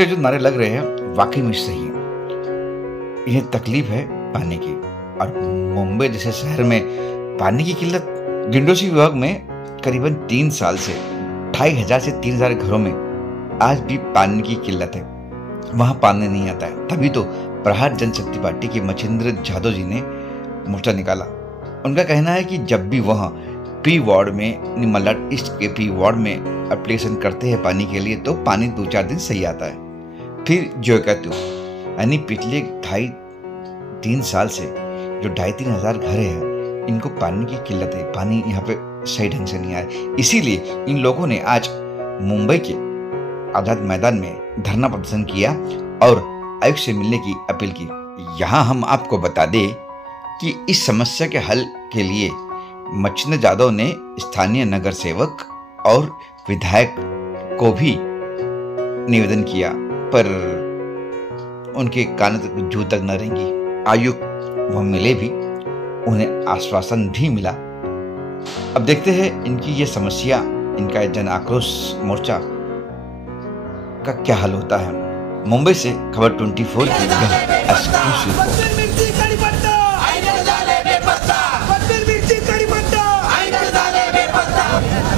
से जो नारे लग रहे हैं वाकई में सही है। इन्हें तकलीफ है पानी की, और मुंबई जैसे शहर में पानी की किल्लत। डिंडोशी विभाग में करीबन 3 साल से 2500 से 3000 घरों में आज भी पानी की किल्लत है, वहां पानी नहीं आता है। तभी तो प्रहार जनशक्ति पार्टी के मच्छिंद्र जादव जी ने मोर्चा निकाला। उनका कहना है कि जब भी वहां पी वार्ड में, मलाड ईस्ट के पी वार्ड में एप्लीकेशन करते हैं पानी के लिए, तो पानी 2-4 दिन सही आता है। फिर जो कहते हो, यानी पिछले 2.5-3 साल से जो 2,500-3 हजार घर है, इनको पानी की किल्लत है, पानी यहाँ पे सही ढंग से नहीं आ रहा। इसीलिए इन लोगों ने आज मुंबई के आजाद मैदान में धरना प्रदर्शन किया और आयुक्त से मिलने की अपील की। यहाँ हम आपको बता दें कि इस समस्या के हल के लिए मच्छिंद्र जादव ने स्थानीय नगर सेवक और विधायक को भी निवेदन किया, पर उनके कान तक जू तक न रेंगी। आयुक्त वह मिले भी, उन्हें आश्वासन भी मिला। अब देखते हैं इनकी ये समस्या, इनका जन आक्रोश मोर्चा का क्या हल होता है। मुंबई से खबर 24 की एक्सक्लूसिव रिपोर्ट।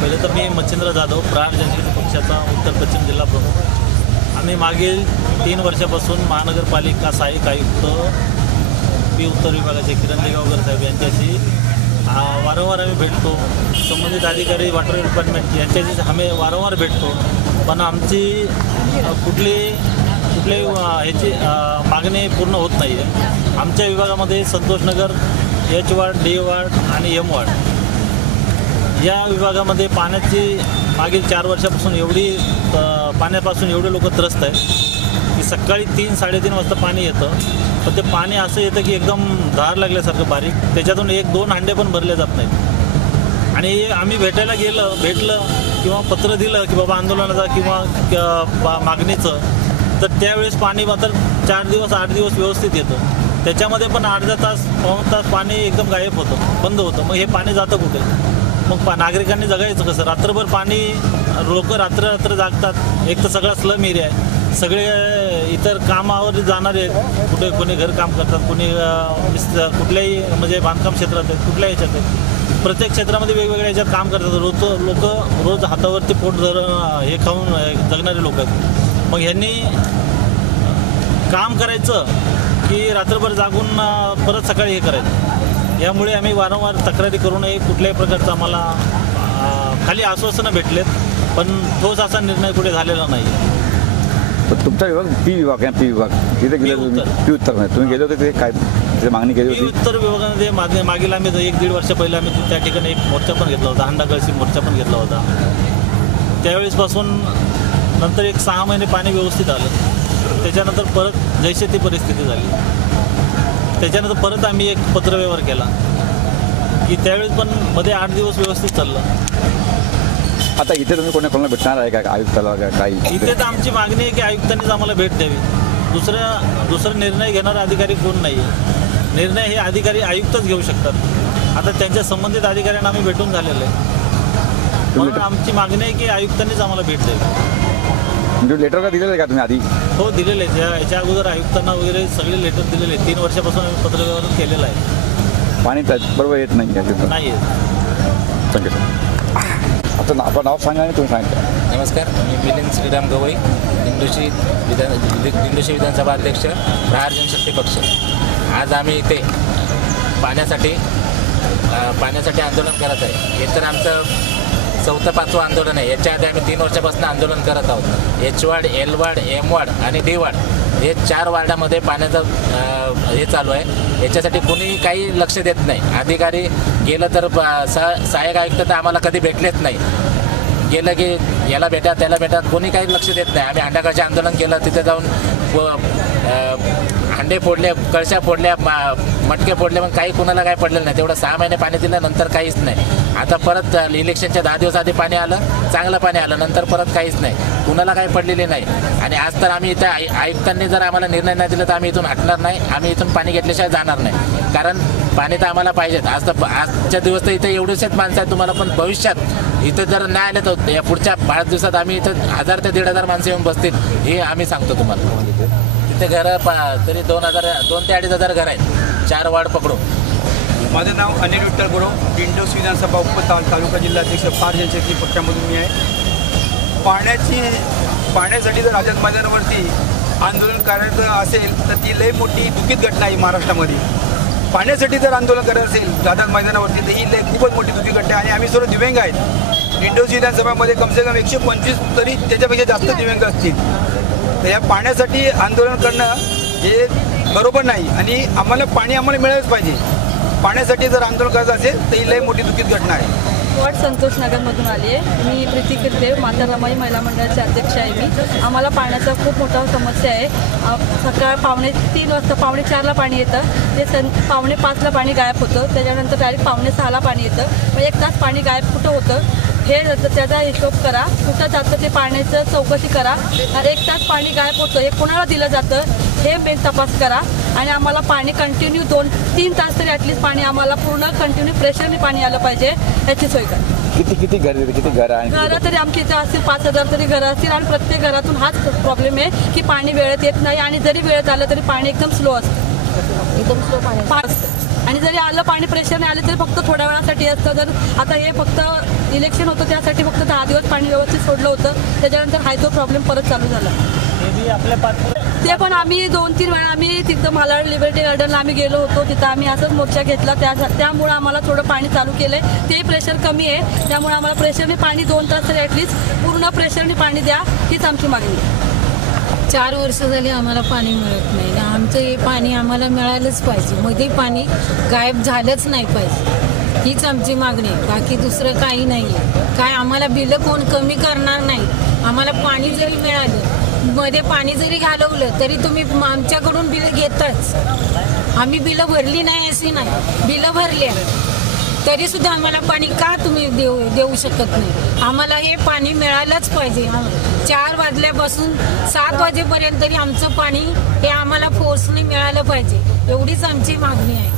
पहिले तर मी मच्छिंद्र जाधव, प्रहार जनशक्ती पक्षाचा उत्तर पश्चिम जिल्हा प्रमुख। आम्ही मागील 3 वर्षापासून महानगरपालिका सहाय्यक आयुक्त पी उत्तर विभागाचे किरण लेगावकर साहेब यांच्याशी वारंवार आम्ही भेटतो। संबंधित अधिकारी वॉटर डिपार्टमेंट यांच्याशी आम्ही वारंवार भेटतो, पण आमची कुठल्याही ह्याची मागणी पूर्ण होत नाही आहे। आमच्या विभागामध्ये Santoshnagar, H ward, D ward आणि एम वार्ड या विभागामध्ये पाण्याची मागील 4 वर्षापासून पाण्यापासून एवढे लोक त्रस्त आहेत की सकाळी 3-3:30 वाजता पाणी येतं, पण ते पाणी असं येतं की एकदम धार लागल्यासारखं बारीक, त्याच्यातून 1-2 हांडे पण भरले जात नाहीत। आणि आम्ही भेटलं किंवा पत्र दिलं की बाबा आंदोलनाचा किंवा मागणीचं, तर त्यावेळेस पाणी मात्र 4 दिवस 8 दिवस व्यवस्थित येतं, त्याच्यामध्ये पण अर्धा तास 1 तास पाणी एकदम गायब होतं, बंद होतं। मग हे पाणी जातं कुठे? मग नागरिकांनी जगायचं कसं? रात्रभर पाणी, लोक रात्र जागतात। एक तर सगळा स्लम एरिया आहे, सगळे इतर कामावर जाणारे, कुठे कोणी घरकाम करतात, कोणी कुठल्याही म्हणजे बांधकाम क्षेत्रात आहेत, कुठल्याही ह्याच्यात आहेत, प्रत्येक क्षेत्रामध्ये वेगवेगळ्या ह्याच्यात काम करतात। लोक रोज हातावरती पोट हे खाऊन जगणारे लोक आहेत। मग ह्यांनी काम करायचं की रात्रभर जागून परत सकाळी हे करायचं? यामुळे आम्ही वारंवार तक्रारी करूनही कुठल्याही प्रकारचं आम्हाला खाली आश्वासनं भेटलेत, पण ठोस असा निर्णय कुठे झालेला नाही। तर तुमचा विभाग पी विभाग आहे, पी विभाग तिथे गेले पी उत्तर नाही, तुम्ही गेले होते ते काय तिथे मागणी केली होती? उत्तर विभागामध्ये मागील आम्ही 1-1.5 वर्ष पहिले आम्ही त्या ठिकाणी एक मोर्चा पण घेतला होता, हंडा कळशी मोर्चा पण घेतला होता। त्यावेळेसपासून नंतर एक 6 महिने पाणी व्यवस्थित आलं, त्याच्यानंतर परत जैसे ती परिस्थिती झाली। त्याच्यानंतर परत आम्ही एक पत्रव्यवहार केला की त्यावेळेस पण मध्ये 8 दिवस व्यवस्थित चाललं। आता इथे तुम्ही कोणाला भेटणार आहे का आयुक्ताला? काही इथे तर आमची मागणी आहे की आयुक्तांनीच आम्हाला भेट द्यावी, दुसरं निर्णय घेणारा अधिकारी कोण नाही आहे। निर्णय हे अधिकारी आयुक्तच घेऊ शकतात। आता त्यांच्या संबंधित अधिकाऱ्यांना आम्ही भेटून झालेलं आहे, म्हणून आमची मागणी आहे की आयुक्तांनीच आम्हाला भेट द्यावी। लेटर का दिलेलं आहे का तुम्ही आधी? हो, दिलेले आहे। याच्या अगोदर आयुक्तांना वगैरे सगळे लेटर दिलेले आहेत। 3 वर्षापासून आम्ही पत्रव्यवहार केलेला आहे। पाणी बरोबर येत नाही नाही येत। आता आपलं नाव सांगा आणि तुम्ही सांगितलं। नमस्कार, मी मिलिंद श्रीराम गवई, दिंडोशी विधानसभा अध्यक्ष, प्रहार जनशक्ती पक्ष। आज आम्ही इथे पाण्यासाठी आंदोलन करत आहे। हे तर आमचं 4th-5वं आंदोलन आहे। याच्या आधी आम्ही 3 वर्षापासून आंदोलन करत आहोत। H ward, L ward, M ward आणि डी वार्ड हे 4 वार्डामध्ये पाण्याचं हे चालू आहे। याच्यासाठी कोणी काही लक्ष देत नाही। अधिकारी गेलं तर सहाय्यक आयुक्त तर आम्हाला कधी भेटलेच नाही, गेलं की याला भेटा त्याला भेटा, कोणी काही लक्ष देत नाही। आम्ही हंडाकळचे आंदोलन केलं, तिथे जाऊन हंडे फोडले, कळशा फोडल्या, मटके फोडले, पण काही कुणाला काही पडलेलं नाही। तेवढं 6 महिने पाणी दिलं, नंतर काहीच नाही। आता परत इलेक्शनच्या 10 दिवस आधी पाणी आलं, चांगलं पाणी आलं, नंतर परत काहीच नाही, कुणाला काही पडलेली नाही। आणि आज तर आम्ही इथं आयुक्तांनी जर आम्हाला निर्णय नाही दिला तर आम्ही इथून हटणार नाही। आम्ही इथून पाणी घेतल्याशिवाय जाणार नाही, कारण पाणी तर आम्हाला पाहिजेत। आजच्या दिवस तर इथे एवढेच माणसं आहेत, तुम्हाला पण भविष्यात इथं जर नाही आलं तर या पुढच्या 5 दिवसात आम्ही इथं 1000 ते 1500 माणसं येऊन बसतील हे आम्ही सांगतो तुम्हाला. तिथे घरं तरी 2 ते 2500 घर आहेत, 4 वार्ड पकडून. माझं नाव अनिल विठ्ठल गुरव, दिंडोशी विधानसभा तालुका जिल्हाध्यक्ष फार जनशक्ती पक्षामधून मी आहे. पाण्यासाठी जर आझाद मैदानावरती आंदोलन करायचं असेल तर ती लई मोठी दुःखित घटना आहे महाराष्ट्रामध्ये. पाण्यासाठी जर आंदोलन करायचं असेल आझाद मैदानावरती तर ही लई खूपच मोठी दुःखी घटना आहे. आणि आम्ही सर्व दिव्यांग आहेत. दिंडोशी विधानसभामध्ये कमसे कम 125 तरी त्याच्यापेक्षा जास्त दिव्यांग असतील. तर या पाण्यासाठी आंदोलन करणं हे बरोबर नाही आणि आम्हाला पाणी मिळालंच पाहिजे. पाण्यासाठी जर आंदोलन करायचं असेल तर ही लई मोठी दुःखित घटना आहे. वार्ड संतोष नगरमधून आली आहे. मी प्रीती किर्ते, माता रमाई महिला मंडळाचे अध्यक्ष आहे मी. आम्हाला पाण्याचा खूप मोठा समस्या आहे. सकाळ 3:45 वाजता 4:45ला पाणी येतं, ते 5:45ला पाणी गायब होतं, त्याच्यानंतर डायरेक्ट 5:45ला पाणी येतं. मग 1 तास पाणी गायब कुठं होतं हे त्याचा हिशोब करा. कुठं जातं ते पाण्याचं चौकशी करा. 1 तास पाणी गायब होतं हे कोणाला दिलं जातं हे मेन तपास करा. आणि आम्हाला पाणी कंटिन्यू 2-3 तास तरी ॲटलीस्ट पाणी आम्हाला पूर्ण कंटिन्यू प्रेशरने पाणी आलं पाहिजे याची सोय करा. किती घर आहे? घरं तरी आमची इथं असतील 5000 तरी घरं असतील आणि प्रत्येक घरातून हाच प्रॉब्लेम आहे की पाणी वेळेत येत नाही आणि जरी वेळेत आलं तरी पाणी एकदम स्लो असतं, एकदम स्लो पाणी असतं. आणि जरी आलं पाणी प्रेशरने आले तरी फक्त थोड्या वेळासाठी असतं. जर आता हे फक्त इलेक्शन होतं त्यासाठी फक्त 10 दिवस पाणी व्यवस्थित सोडलं होतं, त्याच्यानंतर हा जो प्रॉब्लेम परत चालू झाला. ते पण आम्ही 2-3 वेळा आम्ही तिथं मालाड लिबर्टी गार्डनला आम्ही गेलो होतो. तिथं आम्ही असंच मोर्चा घेतला. त्यामुळे आम्हाला थोडं पाणी चालू केलंय. ते प्रेशर कमी आहे त्यामुळे आम्हाला प्रेशरने पाणी 2 तास तरी ॲटलीस्ट पूर्ण प्रेशरने पाणी द्या हीच आमची मागणी आहे. 4 वर्ष झाली आम्हाला पाणी मिळत नाही. आमचं हे पाणी आम्हाला मिळालंच पाहिजे. मध्ये पाणी गायब झालंच नाही पाहिजे, हीच आमची मागणी आहे. बाकी दुसरं काही नाही आहे. काय आम्हाला बिलं कोण कमी करणार नाही. आम्हाला पाणी जरी मिळालं, मध्ये पाणी जरी घालवलं तरी तुम्ही आमच्याकडून बिलं घेताच. आम्ही बिलं भरली नाही अशी नाही, बिलं भरली तरी सुद्धा आम्हाला पाणी का तुम्ही देऊ शकत नाही. आम्हाला हे पाणी मिळालंच पाहिजे. 4 वाजल्यापासून 7 वाजेपर्यंत तरी आमचं पाणी हे आम्हाला फोर्सने मिळालं पाहिजे, एवढीच आमची मागणी आहे.